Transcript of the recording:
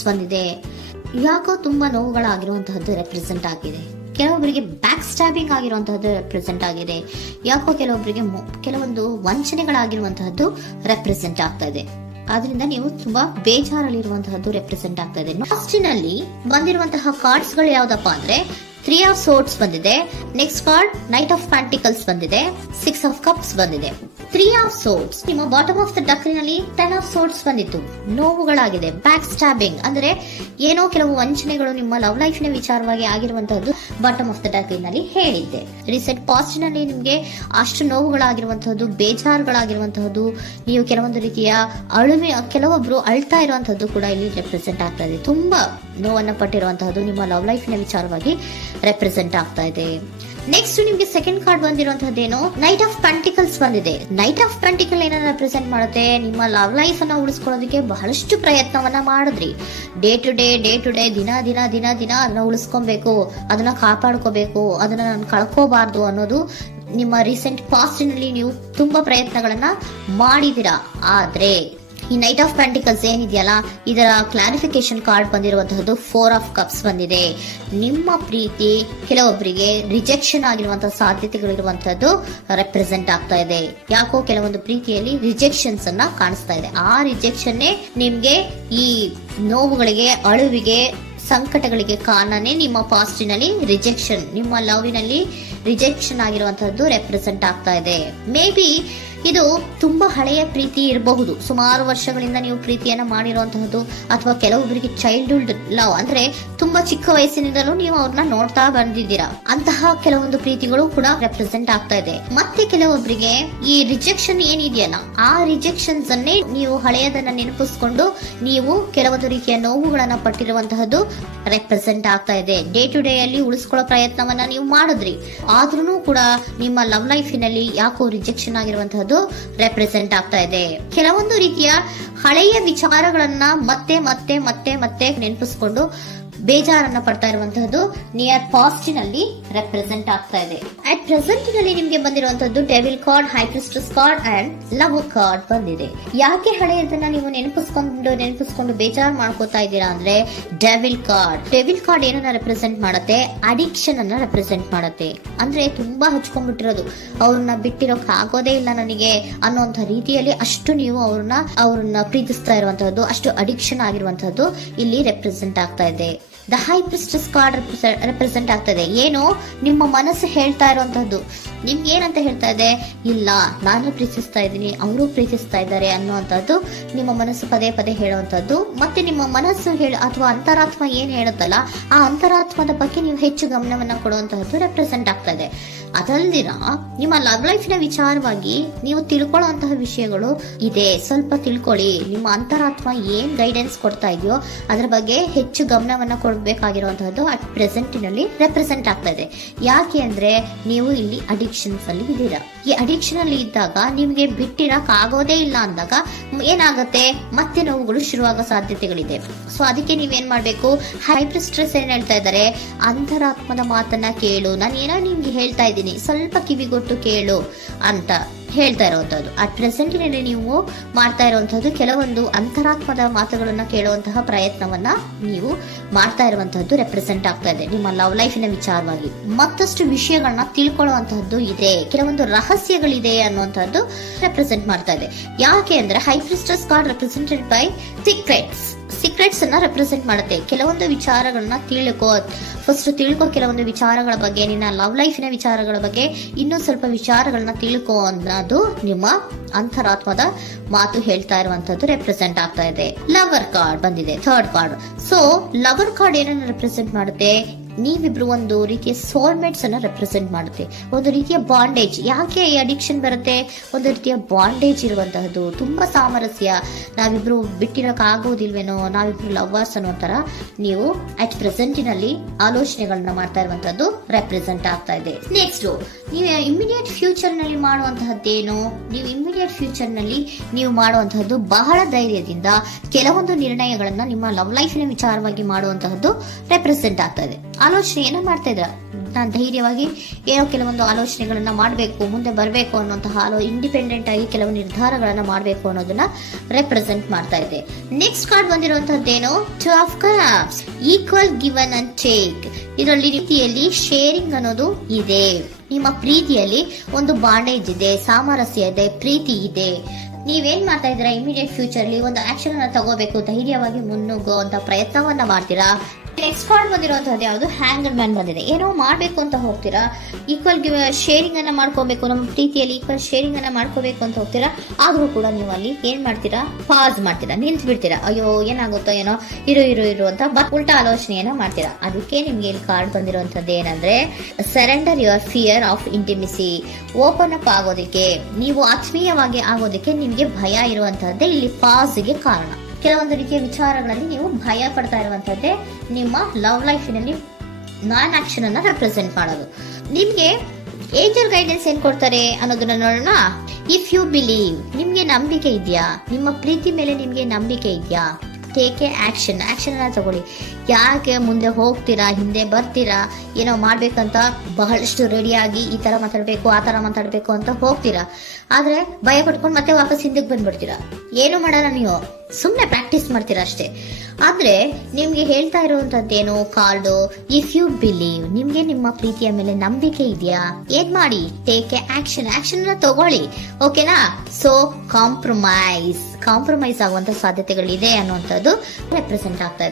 Sorts ಬಂದಿದೆ. ಯಾಕೋ ತುಂಬಾ ನೋವುಗಳಾಗಿರುವಂತಹದ್ದು ರೆಪ್ರೆಸೆಂಟ್ ಆಗಿದೆ. ಕೆಲವೊಬ್ಬರಿಗೆ ಬ್ಯಾಕ್ ಸ್ಟ್ಯಾಬಿಂಗ್ ಆಗಿರುವಂತಹದ್ದು ರೆಪ್ರೆಸೆಂಟ್ ಆಗಿದೆ. ಯಾಕೋ ಕೆಲವೊಬ್ಬರಿಗೆ ಕೆಲವೊಂದು ವಂಚನೆಗಳಾಗಿರುವಂತಹದ್ದು ರೆಪ್ರೆಸೆಂಟ್ ಆಗ್ತಾ ಇದೆ. ಆದ್ರಿಂದ ನೀವು ತುಂಬಾ ಬೇಜಾರಲ್ಲಿರುವಂತಹದ್ದು ರೆಪ್ರೆಸೆಂಟ್ ಆಗ್ತಾ ಇದೆ. ಲಾಸ್ಟಿನಲ್ಲಿ ಬಂದಿರುವಂತಹ ಕಾರ್ಡ್ಸ್ ಗಳು ಯಾವ್ದಪ್ಪ ಅಂದ್ರೆ 3 ಆಫ್ ಸೋರ್ಟ್ಸ್ ಬಂದಿದೆ. Next card knight of pentacles ಬಂದಿದೆ. 6 ಆಫ್ ಕಪ್ಸ್ ಬಂದಿದೆ. 3 ಆಫ್ ಸೋರ್ಟ್ಸ್ ನಿಮ್ಮ ಬಾಟಮ್ ಆಫ್ ದ ಡಕ್ರಿನಲ್ಲಿ 10 ಆಫ್ ಸೋರ್ಟ್ಸ್ ಬಂದಿತ್ತು. ನೋವುಗಳಾಗಿದೆ, ಬ್ಯಾಕ್ ಸ್ಟ್ಯಾಬಿಂಗ್ ಅಂದ್ರೆ ಏನೋ ಕೆಲವು ವಂಚನೆಗಳು ನಿಮ್ಮ ಲವ್ ಲೈಫ್ ನ ವಿಚಾರವಾಗಿ ಆಗಿರುವಂತಹದ್ದು ಬಾಟಮ್ ಆಫ್ ದ ಡಕ್ರಿನಲ್ಲಿ ಹೇಳಿದ್ದೆ. ರೀಸೆಂಟ್ ಪಾಸ್ಟ್ ನಲ್ಲಿ ನಿಮ್ಗೆ ಅಷ್ಟು ನೋವುಗಳಾಗಿರುವಂತಹದ್ದು, ಬೇಜಾರುಗಳಾಗಿರುವಂತಹದ್ದು, ನೀವು ಕೆಲವೊಂದು ರೀತಿಯ ಕೆಲವೊಬ್ರು ಅಳ್ತಾ ಇರುವಂತಹದ್ದು ಕೂಡ ಇಲ್ಲಿ ರೆಪ್ರೆಸೆಂಟ್ ಆಗ್ತಾ ಇದೆ. ತುಂಬಾ ನೋವನ್ನ ಪಟ್ಟಿರುವಂತಹದ್ದು ನಿಮ್ಮ ಲವ್ ಲೈಫ್ ನ ವಿಚಾರವಾಗಿ ರೆಪ್ರೆಸೆಂಟ್ ಆಗ್ತಾ ಇದೆ. ನೆಕ್ಸ್ಟ್ ನಿಮ್ಗೆ ಸೆಕೆಂಡ್ ಕಾರ್ಡ್ ಬಂದಿರುವಂತಹದ್ದೇನು ನೈಟ್ ಆಫ್ ಪೆಂಟಿಕಲ್ಸ್ ಬಂದಿದೆ. ನೈಟ್ ಆಫ್ ಪೆಂಟಿಕಲ್ ಏನನ್ನ ರೆಪ್ರೆಸೆಂಟ್ ಮಾಡುತ್ತೆ, ನಿಮ್ಮ ಲವ್ ಲೈಫ್ ಅನ್ನ ಉಳಿಸ್ಕೊಳ್ಳೋದಕ್ಕೆ ಬಹಳಷ್ಟು ಪ್ರಯತ್ನವನ್ನ ಮಾಡಿದ್ರಿ. ಡೇ ಟು ಡೇ ದಿನ ಅದನ್ನ ಉಳಿಸ್ಕೊಬೇಕು, ಅದನ್ನ ಕಾಪಾಡ್ಕೋಬೇಕು, ಅದನ್ನ ನಾನು ಕಳ್ಕೋಬಾರ್ದು ಅನ್ನೋದು ನಿಮ್ಮ ರೀಸೆಂಟ್ ಪಾಸ್ಟ್ ನಲ್ಲಿ ನೀವು ತುಂಬಾ ಪ್ರಯತ್ನಗಳನ್ನ ಮಾಡಿದಿರಾ. ಆದ್ರೆ ಈ ನೈಟ್ ಆಫ್ ಪ್ಯಾಂಟಿಕಲ್ಸ್ ಏನಿದೆಯಲ್ಲ, ಇದರ ಕ್ಲಾರಿಫಿಕೇಶನ್ ಕಾರ್ಡ್ ಬಂದಿರುವಂತಹದ್ದು 4 ಆಫ್ ಕಪ್ಸ್ ಬಂದಿದೆ. ನಿಮ್ಮ ಪ್ರೀತಿ ಕೆಲವೊಬ್ಬರಿಗೆ ರಿಜೆಕ್ಷನ್ ಆಗಿರುವಂತಹ ಸಾಧ್ಯತೆಗಳಿರುವಂತಹದ್ದು ರೆಪ್ರೆಸೆಂಟ್ ಆಗ್ತಾ ಇದೆ. ಯಾಕೋ ಕೆಲವೊಂದು ಪ್ರೀತಿಯಲ್ಲಿ ರಿಜೆಕ್ಷನ್ಸ್ ಅನ್ನ ಕಾಣಿಸ್ತಾ ಇದೆ. ಆ ರಿಜೆಕ್ಷನ್ನೇ ನಿಮ್ಗೆ ಈ ನೋವುಗಳಿಗೆ, ಅಳುವಿಗೆ, ಸಂಕಟಗಳಿಗೆ ಕಾರಣನೇ ನಿಮ್ಮ ಪಾಸ್ಟಿನಲ್ಲಿ ರಿಜೆಕ್ಷನ್, ನಿಮ್ಮ ಲವ್ನಲ್ಲಿ ರಿಜೆಕ್ಷನ್ ಆಗಿರುವಂತಹದ್ದು ರೆಪ್ರೆಸೆಂಟ್ ಆಗ್ತಾ ಇದೆ. ಮೇ ಬಿ ಇದು ತುಂಬಾ ಹಳೆಯ ಪ್ರೀತಿ ಇರಬಹುದು. ಸುಮಾರು ವರ್ಷಗಳಿಂದ ನೀವು ಪ್ರೀತಿಯನ್ನ ಮಾಡಿರುವಂತಹದ್ದು, ಅಥವಾ ಕೆಲವೊಬ್ಬರಿಗೆ ಚೈಲ್ಡ್ಹುಡ್ ಲವ್ ಅಂದ್ರೆ ತುಂಬಾ ಚಿಕ್ಕ ವಯಸ್ಸಿನಿಂದಲೂ ನೀವು ಅವ್ರನ್ನ ನೋಡ್ತಾ ಬಂದಿದ್ದೀರಾ. ಅಂತಹ ಕೆಲವೊಂದು ಪ್ರೀತಿಗಳು ಕೂಡ ರೆಪ್ರೆಸೆಂಟ್ ಆಗ್ತಾ ಇದೆ. ಮತ್ತೆ ಕೆಲವೊಬ್ಬರಿಗೆ ಈ ರಿಜೆಕ್ಷನ್ ಏನಿದೆಯಲ್ಲ, ಆ ರಿಜೆಕ್ಷನ್ಸ್ ಅನ್ನೇ ನೀವು ಹಳೆಯದನ್ನ ನೆನಪಿಸ್ಕೊಂಡು ನೀವು ಕೆಲವೊಂದು ರೀತಿಯ ನೋವುಗಳನ್ನ ಪಟ್ಟಿರುವಂತಹದ್ದು ರೆಪ್ರೆಸೆಂಟ್ ಆಗ್ತಾ ಇದೆ. ಡೇ ಟು ಡೇ ಅಲ್ಲಿ ಉಳಿಸ್ಕೊಳ್ಳೋ ಪ್ರಯತ್ನವನ್ನ ನೀವು ಮಾಡಿದ್ರಿ, ಆದ್ರೂ ಕೂಡ ನಿಮ್ಮ ಲವ್ ಲೈಫಿನಲ್ಲಿ ಯಾಕೋ ರಿಜೆಕ್ಷನ್ ಆಗಿರುವಂತಹದ್ದು ರೆಪ್ರೆಸೆಂಟ್ ಆಗ್ತಾ ಇದೆ. ಕೆಲವೊಂದು ರೀತಿಯ ಹಳೆಯ ವಿಚಾರಗಳನ್ನ ಮತ್ತೆ ಮತ್ತೆ ಮತ್ತೆ ಮತ್ತೆ ನೆನಪಿಸ್ಕೊಂಡು ಬೇಜಾರನ್ನ ಪಡ್ತಾ ಇರುವಂತಹದ್ದು ನಿಯರ್ ಪಾಸ್ಟಿನಲ್ಲಿ ರೆಪ್ರೆಸೆಂಟ್ ಆಗ್ತಾ ಇದೆ. ಅಟ್ ಪ್ರೆಸೆಂಟ್ ನಲ್ಲಿ ನಿಮ್ಗೆ ಬಂದಿರುವಂತಹದ್ದು devil card, high priestess card and love card ಬಂದಿದೆ. ಯಾಕೆ ಹಳೆಯದನ್ನ ನೀವು ನೆನಪಿಸ್ಕೊಂಡು ಬೇಜಾರು ಮಾಡ್ಕೋತಾ ಇದ್ದೀರಾ ಅಂದ್ರೆ, ಡೆವಿಲ್ ಕಾರ್ಡ್ ಏನನ್ನ ರೆಪ್ರೆಸೆಂಟ್ ಮಾಡುತ್ತೆ, ಅಡಿಕ್ಷನ್ ಅನ್ನ ರೆಪ್ರೆಸೆಂಟ್ ಮಾಡುತ್ತೆ. ಅಂದ್ರೆ ತುಂಬಾ ಹಚ್ಕೊಂಡ್ಬಿಟ್ಟಿರೋದು, ಅವ್ರನ್ನ ಬಿಟ್ಟಿರೋಕ್ ಆಗೋದೇ ಇಲ್ಲ ನನಗೆ ಅನ್ನೋಂಥ ರೀತಿಯಲ್ಲಿ ಅಷ್ಟು ನೀವು ಅವ್ರನ್ನ ಪ್ರೀತಿಸ್ತಾ ಇರುವಂತಹದ್ದು, ಅಷ್ಟು ಅಡಿಕ್ಷನ್ ಆಗಿರುವಂತಹದ್ದು ಇಲ್ಲಿ ರೆಪ್ರೆಸೆಂಟ್ ಆಗ್ತಾ ಇದೆ. The high priestess card represent ಆಗ್ತದೆ. ಏನು ನಿಮ್ಮ ಮನಸ್ಸು ಹೇಳ್ತಾ ಇರುವಂತಹದ್ದು, ನಿಮ್ಗೆ ಏನಂತ ಹೇಳ್ತಾ ಇದೆ, ಇಲ್ಲ ನಾನು ಪ್ರೀತಿಸ್ತಾ ಇದ್ದೀನಿ, ಅವರು ಪ್ರೀತಿಸ್ತಾ ಇದ್ದಾರೆ ಅನ್ನುವಂಥದ್ದು ನಿಮ್ಮ ಮನಸ್ಸು ಪದೇ ಪದೇ ಹೇಳುವಂತದ್ದು. ಮತ್ತೆ ನಿಮ್ಮ ಮನಸ್ಸು ಅಥವಾ ಅಂತರಾತ್ಮ ಏನ್ ಹೇಳುತ್ತಲ್ಲ, ಆ ಅಂತರಾತ್ಮದ ಬಗ್ಗೆ ನೀವು ಹೆಚ್ಚು ಗಮನವನ್ನ ಕೊಡುವಂತಹದ್ದು ರೆಪ್ರೆಸೆಂಟ್ ಆಗ್ತಾ ಇದೆ. ಅದಲ್ದಿರ ನಿಮ್ಮ ಲವ್ ಲೈಫ್ ನ ವಿಚಾರವಾಗಿ ನೀವು ತಿಳ್ಕೊಳ್ಳುವಂತಹ ವಿಷಯಗಳು ಇದೆ. ಸ್ವಲ್ಪ ತಿಳ್ಕೊಳ್ಳಿ. ನಿಮ್ಮ ಅಂತರಾತ್ಮ ಏನ್ ಗೈಡೆನ್ಸ್ ಕೊಡ್ತಾ ಇದೆಯೋ ಅದರ ಬಗ್ಗೆ ಹೆಚ್ಚು ಗಮನವನ್ನ ಕೊಡಬೇಕಾಗಿರುವಂತಹದ್ದು ಅಟ್ ಪ್ರೆಸೆಂಟಿನಲ್ಲಿ ರೆಪ್ರೆಸೆಂಟ್ ಆಗ್ತಾ ಇದೆ. ಯಾಕೆ ಅಂದ್ರೆ ನೀವು ಇಲ್ಲಿ ಅಡಿಕ್ಷನ್ಸ್ ಅಲ್ಲಿ ಇದ್ದೀರಾ. ಈ ಅಡಿಕ್ಷನ್ ಅಲ್ಲಿ ಇದ್ದಾಗ ನಿಮ್ಗೆ ಬಿಟ್ಟಿರಕ್ ಆಗೋದೇ ಇಲ್ಲ ಅಂದಾಗ ಏನಾಗುತ್ತೆ, ಮತ್ತೆ ನೋವುಗಳು ಶುರುವಾಗೋ ಸಾಧ್ಯತೆಗಳಿದೆ. ಸೊ ಅದಕ್ಕೆ ನೀವೇನ್ ಮಾಡ್ಬೇಕು, ಹೈಪರ್ ಸ್ಟ್ರೆಸ್ ಏನ್ ಹೇಳ್ತಾ ಇದ್ದಾರೆ, ಅಂತರಾತ್ಮದ ಮಾತನ್ನ ಕೇಳು, ನಾನು ಏನೋ ನಿಮ್ಗೆ ಹೇಳ್ತಾ ಇದ್ದೀನಿ, ಸ್ವಲ್ಪ ಕಿವಿಗೊಟ್ಟು ಕೇಳು ಅಂತ ಹೇಳ್ತಾ ಇರುವಂತದ್ದು. ಅಟ್ ಪ್ರೆಸೆಂಟಿನಲ್ಲಿ ನೀವು ಮಾಡ್ತಾ ಇರುವಂತಹದ್ದು ಕೆಲವೊಂದು ಅಂತರಾತ್ಮದ ಮಾತುಗಳನ್ನ ಕೇಳುವಂತಹ ಪ್ರಯತ್ನವನ್ನ ನೀವು ಮಾಡ್ತಾ ಇರುವಂತಹದ್ದು ರೆಪ್ರೆಸೆಂಟ್ ಆಗ್ತಾ ಇದೆ. ನಿಮ್ಮ ಲವ್ ಲೈಫಿನ ವಿಚಾರವಾಗಿ ಮತ್ತಷ್ಟು ವಿಷಯಗಳನ್ನ ತಿಳ್ಕೊಳ್ಳುವಂತಹದ್ದು ಇದೆ, ಕೆಲವೊಂದು ರಹಸ್ಯಗಳಿದೆ ಅನ್ನುವಂಥದ್ದು ರೆಪ್ರೆಸೆಂಟ್ ಮಾಡ್ತಾ ಇದೆ. ಯಾಕೆ ಅಂದ್ರೆ high priestess card represented by secrets ಅನ್ನ ರೆಪ್ರೆಸೆಂಟ್ ಮಾಡುತ್ತೆ. ಕೆಲವೊಂದು ವಿಚಾರಗಳನ್ನ ತಿಳ್ಕೊ ಕೆಲವೊಂದು ವಿಚಾರಗಳ ಬಗ್ಗೆ, ನಿನ್ನ ಲವ್ ಲೈಫಿನ ವಿಚಾರಗಳ ಬಗ್ಗೆ ಇನ್ನೂ ಸ್ವಲ್ಪ ವಿಚಾರಗಳನ್ನ ತಿಳ್ಕೊ ಅನ್ನೋದು ನಿಮ್ಮ ಅಂತರಾತ್ಮದ ಮಾತು ಹೇಳ್ತಾ ಇರುವಂತದ್ದು ರೆಪ್ರೆಸೆಂಟ್ ಆಗ್ತಾ ಇದೆ. ಲವರ್ ಕಾರ್ಡ್ ಬಂದಿದೆ, third card. So lover card ಏನನ್ನ ರೆಪ್ರೆಸೆಂಟ್ ಮಾಡುತ್ತೆ, ನೀವಿಬ್ರು ಒಂದು ರೀತಿಯ ಸೋಲ್ಮೇಟ್ಸ್ ಅನ್ನ ರೆಪ್ರೆಸೆಂಟ್ ಮಾಡುತ್ತೆ, ಒಂದು ರೀತಿಯ ಬಾಂಡೇಜ್. ಯಾಕೆ ಈ ಅಡಿಕ್ಷನ್ ಬರುತ್ತೆ, ಒಂದು ರೀತಿಯ ಬಾಂಡೇಜ್ ಇರುವಂತಹದ್ದು, ತುಂಬಾ ಸಾಮರಸ್ಯ, ನಾವಿಬ್ರು ಬಿಟ್ಟಿರಕ್ ಆಗೋದಿಲ್ವೇನೋ, ನಾವಿಬ್ರು ಲವರ್ಸ್ ಅನ್ನೋ ತರ ನೀವು ಅಟ್ ಪ್ರೆಸೆಂಟಿನಲ್ಲಿ ಆಲೋಚನೆಗಳನ್ನ ಮಾಡ್ತಾ ಇರುವಂತದ್ದು ರೆಪ್ರೆಸೆಂಟ್ ಆಗ್ತಾ ಇದೆ. ನೆಕ್ಸ್ಟ್ ನೀವು ಇಮಿಡಿಯೇಟ್ ಫ್ಯೂಚರ್ ನಲ್ಲಿ ಮಾಡುವಂತಹದ್ದೇನು, ನೀವು ಇಮಿಡಿಯೇಟ್ ಫ್ಯೂಚರ್ ನಲ್ಲಿ ನೀವು ಮಾಡುವಂತಹದ್ದು ಬಹಳ ಧೈರ್ಯದಿಂದ ಕೆಲವೊಂದು ನಿರ್ಣಯಗಳನ್ನ ನಿಮ್ಮ ಲವ್ ಲೈಫಿನ ವಿಚಾರವಾಗಿ ಮಾಡುವಂತಹದ್ದು ರೆಪ್ರೆಸೆಂಟ್ ಆಗ್ತಾ ಇದೆ. ಆಲೋಚನೆ ಏನ ಮಾಡ್ತಾ ಇದ್ರ, ನಾನು ಧೈರ್ಯವಾಗಿ ಏನೋ ಕೆಲವೊಂದು ಆಲೋಚನೆಗಳನ್ನ ಮಾಡಬೇಕು, ಮುಂದೆ ಬರಬೇಕು ಅನ್ನೋಂತಹ ಇಂಡಿಪೆಂಡೆಂಟ್ ಆಗಿ ಕೆಲವು ನಿರ್ಧಾರಗಳನ್ನ ಮಾಡಬೇಕು ಅನ್ನೋದನ್ನ ರೆಪ್ರೆಸೆಂಟ್ ಮಾಡ್ತಾ ಇದೆ. ನೆಕ್ಸ್ಟ್ ಕಾರ್ಡ್ ಬಂದಿರುವಂತಹದ್ದೇನು, 2 of cups, equal given and take. ಇದರಲ್ಲಿ ರೀತಿಯಲ್ಲಿ ಶೇರಿಂಗ್ ಅನ್ನೋದು ಇದೆ. ನಿಮ್ಮ ಪ್ರೀತಿಯಲ್ಲಿ ಒಂದು ಬಾಂಡೇಜ್ ಇದೆ, ಸಾಮರಸ್ಯ ಇದೆ, ಪ್ರೀತಿ ಇದೆ. ನೀವೇನ್ ಮಾಡ್ತಾ ಇದ್ದೀರಾ, ಇಮಿಡಿಯೇಟ್ ಫ್ಯೂಚರ್ ಅಲ್ಲಿ ಒಂದು ಆಕ್ಷನ್ ಅನ್ನ ತಗೋಬೇಕು, ಧೈರ್ಯವಾಗಿ ಮುನ್ನುಗ್ಗುವಂತ ಪ್ರಯತ್ನವನ್ನ ಮಾಡ್ತೀರಾ. ನೆಕ್ಸ್ಟ್ ಕಾರ್ಡ್ ಬಂದಿರುವಂತಹದ್ದು ಯಾವುದು, ಹ್ಯಾಂಗರ್ ಮ್ಯಾನ್ ಬಂದಿದೆ. ಏನೋ ಮಾಡ್ಬೇಕು ಅಂತ ಹೋಗ್ತೀರಾ, ಈಕ್ವಲ್ ಶೇರಿಂಗ್ ಅನ್ನ ಮಾಡ್ಕೋಬೇಕು, ನಮ್ಮ ಪ್ರೀತಿಯಲ್ಲಿ ಈಕ್ವಲ್ ಶೇರಿಂಗ್ ಅನ್ನ ಮಾಡ್ಕೋಬೇಕು ಅಂತ ಹೋಗ್ತೀರಾ. ಆದ್ರೂ ಕೂಡ ನೀವು ಅಲ್ಲಿ ಏನ್ ಮಾಡ್ತೀರಾ, ಪಾಸ್ ಮಾಡ್ತೀರಾ, ನಿಂತು ಬಿಡ್ತೀರಾ. ಅಯ್ಯೋ ಏನಾಗುತ್ತೋ ಏನೋ, ಇರು ಅಂತ ಉಲ್ಟಾ ಆಲೋಚನೆಯನ್ನ ಮಾಡ್ತೀರಾ. ಅದಕ್ಕೆ ನಿಮ್ಗೆ ಇಲ್ಲಿ ಕಾರ್ಡ್ ಬಂದಿರುವಂತದ್ದು ಏನಂದ್ರೆ, surrender your fear of intimacy. Open up ಆಗೋದಕ್ಕೆ, ನೀವು ಆತ್ಮೀಯವಾಗಿ ಆಗೋದಕ್ಕೆ ನಿಮ್ಗೆ ಭಯ ಇರುವಂತಹದ್ದೇ ಇಲ್ಲಿ ಪಾಸ್ಗೆ ಕಾರಣ. ಕೆಲವೊಂದು ರೀತಿಯ ವಿಚಾರಗಳಲ್ಲಿ ನೀವು ಭಯ ಪಡ್ತಾ ಇರುವಂತದ್ದೇ ನಿಮ್ಮ ಲವ್ ಲೈಫಿನಲ್ಲಿ ನಾನ್ ಆಕ್ಷನ್ ಅನ್ನ ರೆಪ್ರೆಸೆಂಟ್ ಮಾಡೋದು. ನಿಮ್ಗೆ ಏಂಜಲ್ ಗೈಡೆನ್ಸ್ ಏನ್ ಕೊಡ್ತಾರೆ ಅನ್ನೋದನ್ನ ನೋಡೋಣ. ಇಫ್ ಯು ಬಿಲೀವ್, ನಿಮ್ಗೆ ನಂಬಿಕೆ ಇದೆಯಾ, ನಿಮ್ಮ ಪ್ರೀತಿ ಮೇಲೆ ನಿಮ್ಗೆ ನಂಬಿಕೆ ಇದೆಯಾ, ಟೇಕ್ ಎ ಆಕ್ಷನ್ ಅನ್ನ ತಗೊಳ್ಳಿ. ಯಾಕೆ ಮುಂದೆ ಹೋಗ್ತೀರಾ, ಹಿಂದೆ ಬರ್ತೀರಾ, ಏನೋ ಮಾಡ್ಬೇಕಂತ ಬಹಳಷ್ಟು ರೆಡಿಯಾಗಿ ಈ ತರ ಮಾತಾಡ್ಬೇಕು ಆ ತರ ಮಾತಾಡ್ಬೇಕು ಅಂತ ಹೋಗ್ತೀರಾ. ಆದ್ರೆ ಭಯ ಪಟ್ಕೊಂಡು ಮತ್ತೆ ವಾಪಸ್ ಹಿಂದಕ್ಕೆ ಬಂದ್ಬಿಡ್ತೀರಾ. ಏನು ಮಾಡಲ್ಲ, ನೀವು ಸುಮ್ನೆ ಪ್ರಾಕ್ಟೀಸ್ ಮಾಡ್ತೀರಾ ಅಷ್ಟೇ. ಆದ್ರೆ ನಿಮ್ಗೆ ಹೇಳ್ತಾ ಇರುವಂತದ್ದೇನು ಕಾರ್ಡು, ಇಫ್ ಯು ಬಿಲೀವ್, ನಿಮ್ಗೆ ನಿಮ್ಮ ಪ್ರೀತಿಯ ಮೇಲೆ ನಂಬಿಕೆ ಇದೆಯಾ, ಏನ್ ಮಾಡಿ, ಟೇಕ್ ಎ ಆಕ್ಷನ್ ಅನ್ನ ತಗೊಳ್ಳಿ. ಓಕೆನಾ? ಸೊ ಕಾಂಪ್ರಮೈಸ್ ಆಗುವಂತ ಸಾಧ್ಯತೆಗಳಿದೆ ಅನ್ನುವಂಥದ್ದು ರೆಪ್ರೆಸೆಂಟ್ ಆಗ್ತಾ ಇದೆ.